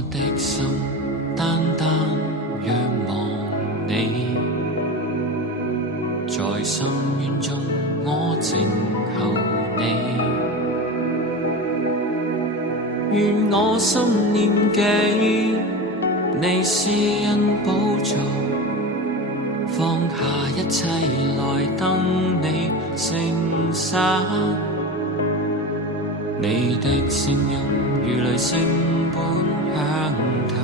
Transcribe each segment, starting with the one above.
我的心單單仰望你，在深淵中我靜候你，願我心念記你施恩寶座，放下一切來等你聖灑。你的聲音如雷聲般響透，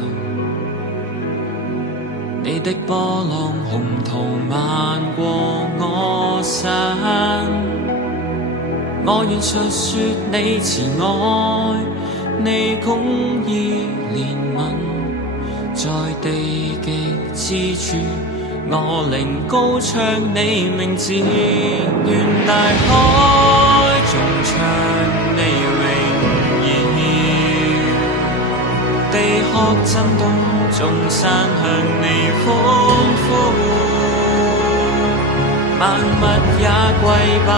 你的波浪洪濤漫過我身，我願述說你慈愛，你公義憐憫，在地極之處，我靈高唱你名字，願大海中唱你榮耀，地殼震動，眾山向你歡呼，萬物也跪拜，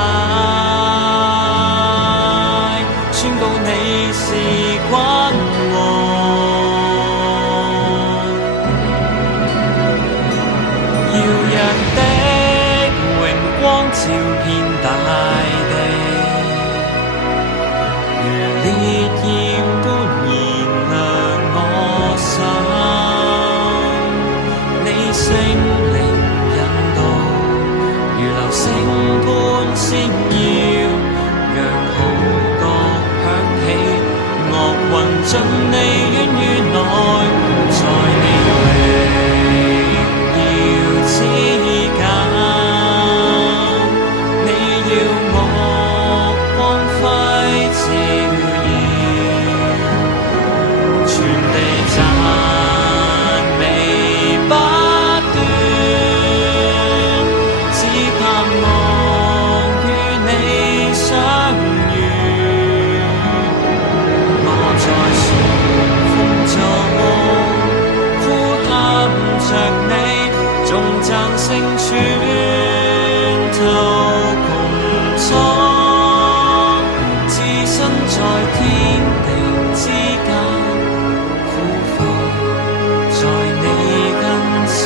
宣告你是君王。耀日的榮光照遍大地，如烈焰般燃亮我心，你聖靈引導，如流星般閃耀，讓號角響起，樂韻進你院宇內，在你榮耀之間，你要我光輝照耀，全地讚美不斷，只盼望與你相遇，我在旋風中呼喊着你，頌讚聲穿透穹蒼，置身在天地之間，俯伏在你跟前，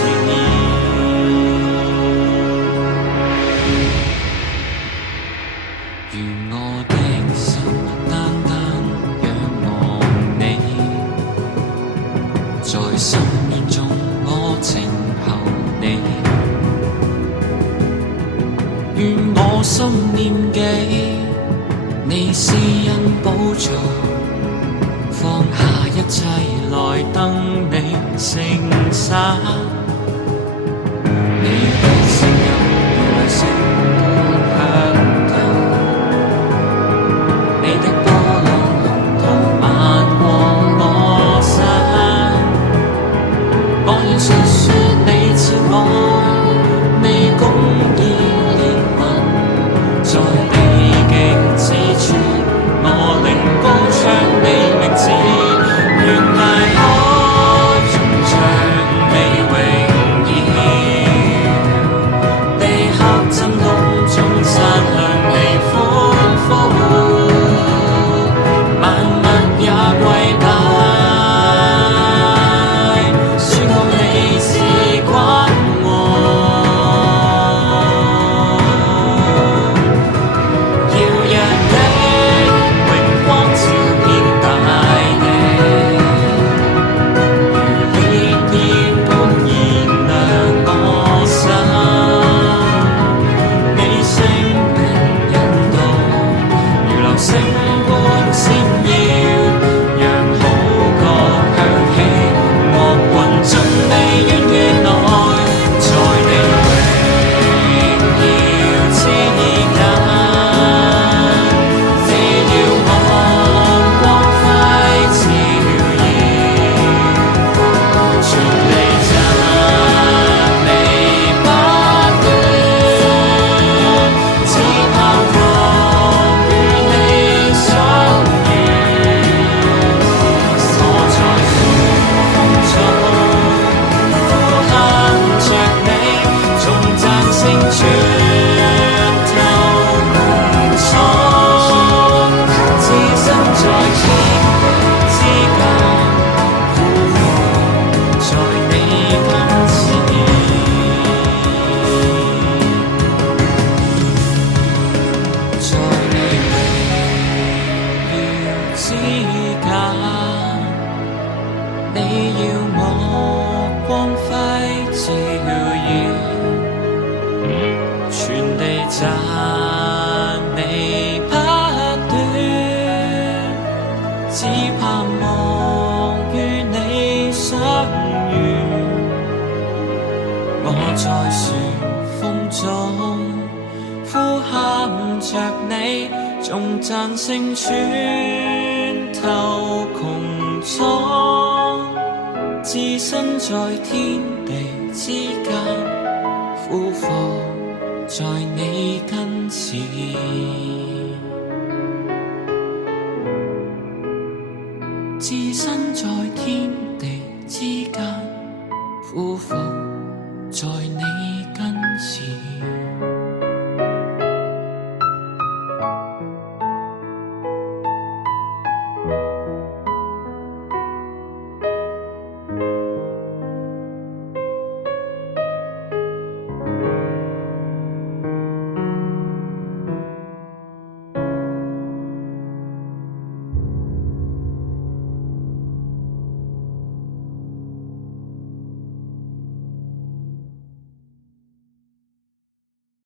如我的心單單仰望你，在深淵中我靜候你，願我心念記你施恩寶座，放下一切來等你聖灑。你的聲音如雷聲般響透，你的波浪洪濤漫過我身，我願述說你慈愛，你公義憐憫，在地極之處，我靈高唱你名字，願大海中唱你榮你要我光輝照耀，全地讚你不斷，只盼望與你相遇。我在旋風中呼喊着你，頌讚聲穿透穹蒼，置身在天地之間，俯伏在你跟前。